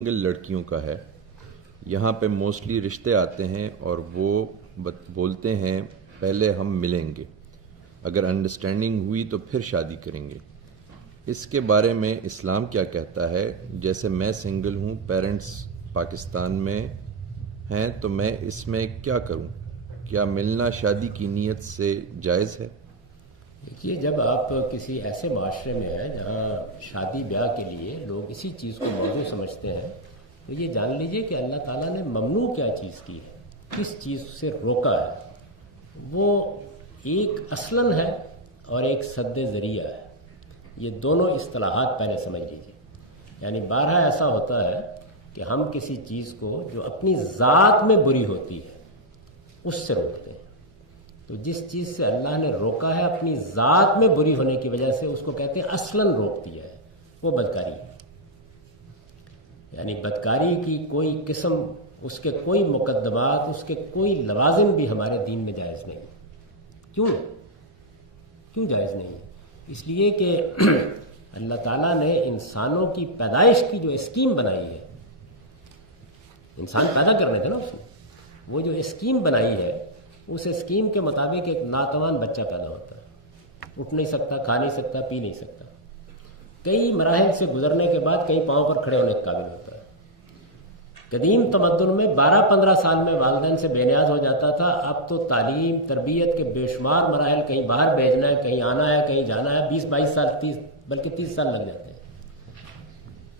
Single لڑکیوں کا ہے۔ یہاں پہ موسٹلی رشتے آتے ہیں اور وہ بولتے ہیں پہلے ہم ملیں گے، اگر انڈرسٹینڈنگ ہوئی تو پھر شادی کریں گے۔ اس کے بارے میں اسلام کیا کہتا ہے؟ جیسے میں سنگل ہوں، پیرنٹس پاکستان میں ہیں، تو میں اس میں کیا کروں؟ کیا ملنا شادی کی نیت سے جائز ہے؟ دیکھیے، جب آپ کسی ایسے معاشرے میں ہیں جہاں شادی بیاہ کے لیے لوگ اسی چیز کو موضوع سمجھتے ہیں، تو یہ جان لیجئے کہ اللہ تعالیٰ نے ممنوع کیا چیز کی ہے، کس چیز سے روکا ہے۔ وہ ایک اصلاً ہے اور ایک سد ذریعہ ہے۔ یہ دونوں اصطلاحات پہلے سمجھ لیجئے۔ یعنی بارہا ایسا ہوتا ہے کہ ہم کسی چیز کو جو اپنی ذات میں بری ہوتی ہے اس سے روکتے ہیں۔ تو جس چیز سے اللہ نے روکا ہے اپنی ذات میں بری ہونے کی وجہ سے، اس کو کہتے ہیں اصلاً روک دیا ہے، وہ بدکاری ہے۔ یعنی بدکاری کی کوئی قسم، اس کے کوئی مقدمات، اس کے کوئی لوازم بھی ہمارے دین میں جائز نہیں۔ کیوں جائز نہیں ہے؟ اس لیے کہ اللہ تعالیٰ نے انسانوں کی پیدائش کی جو اسکیم بنائی ہے، انسان پیدا کرنے تھے نا اس میں، وہ جو اسکیم بنائی ہے، اس اسکیم کے مطابق ایک ناتوان بچہ پیدا ہوتا ہے، اٹھ نہیں سکتا، کھا نہیں سکتا، پی نہیں سکتا، کئی مراحل سے گزرنے کے بعد کئی پاؤں پر کھڑے ہونے کے قابل ہوتا ہے۔ قدیم تمدن میں 12-15 سال میں والدین سے بے نیاز ہو جاتا تھا، اب تو تعلیم تربیت کے بے شمار مراحل، کہیں باہر بھیجنا ہے، کہیں آنا ہے، کہیں جانا ہے، 20-22 سال، 30 بلکہ 30 سال لگ جاتے ہیں۔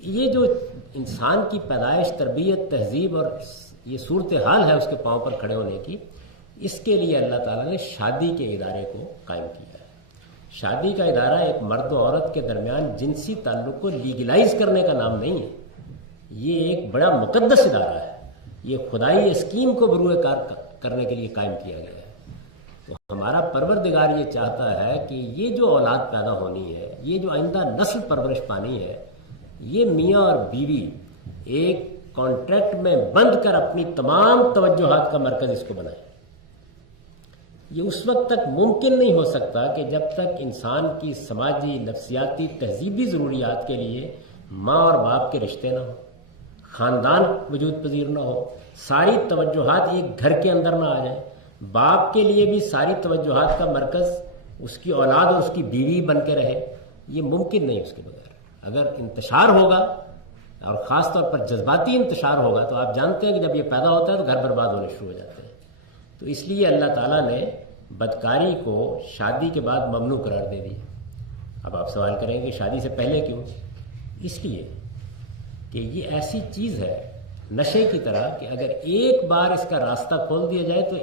یہ جو انسان کی پیدائش، تربیت، تہذیب اور یہ صورتحال ہے اس کے پاؤں پر کھڑے ہونے کی، اس کے لیے اللہ تعالیٰ نے شادی کے ادارے کو قائم کیا ہے۔ شادی کا ادارہ ایک مرد و عورت کے درمیان جنسی تعلق کو لیگلائز کرنے کا نام نہیں ہے، یہ ایک بڑا مقدس ادارہ ہے۔ یہ خدائی اسکیم کو بروئے کار کرنے کے لیے قائم کیا گیا ہے۔ تو ہمارا پروردگار یہ چاہتا ہے کہ یہ جو اولاد پیدا ہونی ہے، یہ جو آئندہ نسل پرورش پانی ہے، یہ میاں اور بیوی ایک کانٹریکٹ میں بند کر اپنی تمام توجہات کا مرکز اس کو بنائیں۔ یہ اس وقت تک ممکن نہیں ہو سکتا کہ جب تک انسان کی سماجی، نفسیاتی، تہذیبی ضروریات کے لیے ماں اور باپ کے رشتے نہ ہوں، خاندان وجود پذیر نہ ہو، ساری توجہات ایک گھر کے اندر نہ آ جائیں، باپ کے لیے بھی ساری توجہات کا مرکز اس کی اولاد اور اس کی بیوی بن کے رہے، یہ ممکن نہیں اس کے بغیر۔ اگر انتشار ہوگا اور خاص طور پر جذباتی انتشار ہوگا تو آپ جانتے ہیں کہ جب یہ پیدا ہوتا ہے تو گھر برباد ہونے شروع ہو جاتے ہیں۔ تو اس لیے اللہ تعالیٰ نے بدکاری کو شادی کے بعد ممنوع قرار دے دیا۔ اب آپ سوال کریں گے شادی سے پہلے کیوں؟ اس لیے کہ یہ ایسی چیز ہے نشے کی طرح کہ اگر ایک بار اس کا راستہ کھول دیا جائے تو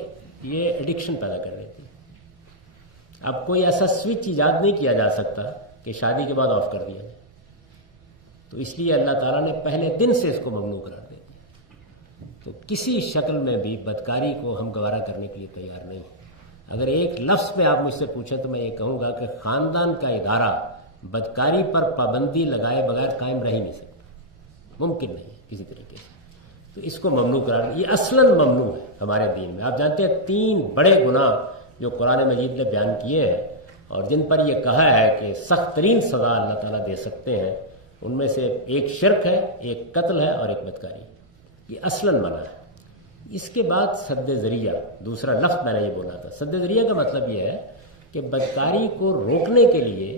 یہ ایڈکشن پیدا کر دیتی ہے۔ اب کوئی ایسا سوئچ ایجاد نہیں کیا جا سکتا کہ شادی کے بعد آف کر دیا جائے۔ تو اس لیے اللہ تعالیٰ نے پہلے دن سے اس کو ممنوع قرار دے دیا۔ تو کسی شکل میں بھی بدکاری کو ہم گوارا کرنے کے لیے تیار نہیں۔ اگر ایک لفظ پہ آپ مجھ سے پوچھیں تو میں یہ کہوں گا کہ خاندان کا ادارہ بدکاری پر پابندی لگائے بغیر قائم رہ ہی نہیں سکتا، ممکن نہیں ہے کسی طریقے سے۔ تو اس کو ممنوع قرار، یہ اصلاً ممنوع ہے ہمارے دین میں۔ آپ جانتے ہیں 3 بڑے گناہ جو قرآن مجید نے بیان کیے ہیں اور جن پر یہ کہا ہے کہ سخت ترین سزا اللہ تعالیٰ دے سکتے ہیں، ان میں سے ایک شرک ہے، ایک قتل ہے اور ایک بدکاری، یہ اصلاً منع ہے۔ اس کے بعد سد ذریعہ، دوسرا لفظ میں نے یہ بولا تھا۔ سد ذریعہ کا مطلب یہ ہے کہ بدکاری کو روکنے کے لیے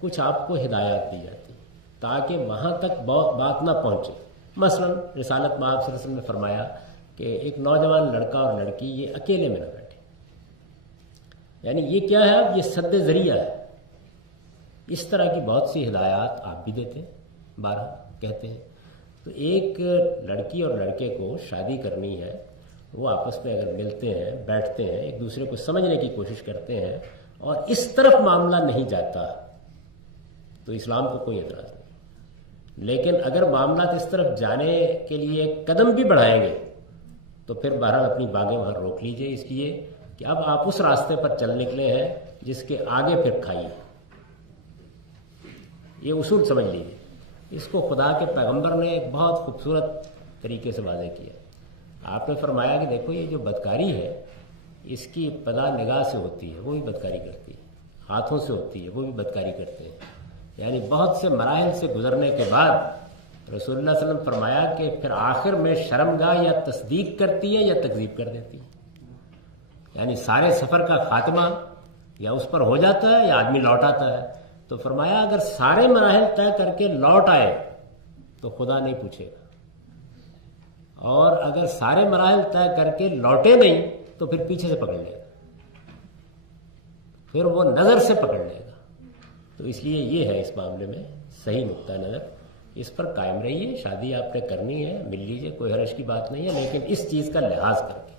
کچھ آپ کو ہدایات دی جاتی تاکہ وہاں تک بات نہ پہنچے۔ مثلا رسالت میں آپ صلی اللہ علیہ وسلم نے فرمایا کہ ایک نوجوان لڑکا اور لڑکی یہ اکیلے میں نہ بیٹھے، یعنی یہ کیا ہے؟ اب یہ سد ذریعہ ہے۔ اس طرح کی بہت سی ہدایات آپ بھی دیتے ہیں، 12 کہتے ہیں۔ تو ایک لڑکی اور لڑکے کو شادی کرنی ہے، وہ آپس میں اگر ملتے ہیں، بیٹھتے ہیں، ایک دوسرے کو سمجھنے کی کوشش کرتے ہیں اور اس طرف معاملہ نہیں جاتا تو اسلام کو کوئی اعتراض نہیں۔ لیکن اگر معاملات اس طرف جانے کے لیے ایک قدم بھی بڑھائیں گے تو پھر بہرحال اپنی باغیں وہاں روک لیجئے، اس لیے کہ اب آپ اس راستے پر چل نکلے ہیں جس کے آگے پھر کھائیے۔ یہ اصول سمجھ لیجیے۔ اس کو خدا کے پیغمبر نے ایک بہت خوبصورت طریقے سے واضح کیا۔ آپ نے فرمایا کہ دیکھو یہ جو بدکاری ہے اس کی ابتدا نگاہ سے ہوتی ہے، وہ بھی بدکاری کرتی ہے، ہاتھوں سے ہوتی ہے، وہ بھی بدکاری کرتے ہیں، یعنی بہت سے مراحل سے گزرنے کے بعد رسول اللہ صلی اللہ علیہ وسلم فرمایا کہ پھر آخر میں شرمگاہ یا تصدیق کرتی ہے یا تکذیب کر دیتی ہے، یعنی سارے سفر کا خاتمہ یا اس پر ہو جاتا ہے یا آدمی لوٹ آتا ہے. تو فرمایا اگر سارے مراحل طے کر کے لوٹ آئے تو خدا نہیں پوچھے گا، اور اگر سارے مراحل طے کر کے لوٹے نہیں تو پھر پیچھے سے پکڑ لے گا، پھر وہ نظر سے پکڑ لے گا. تو اس لیے یہ ہے اس معاملے میں صحیح نقطہ نظر، اس پر قائم رہیے. شادی آپ نے کرنی ہے، مل لیجیے، کوئی حرج کی بات نہیں ہے، لیکن اس چیز کا لحاظ کر کے.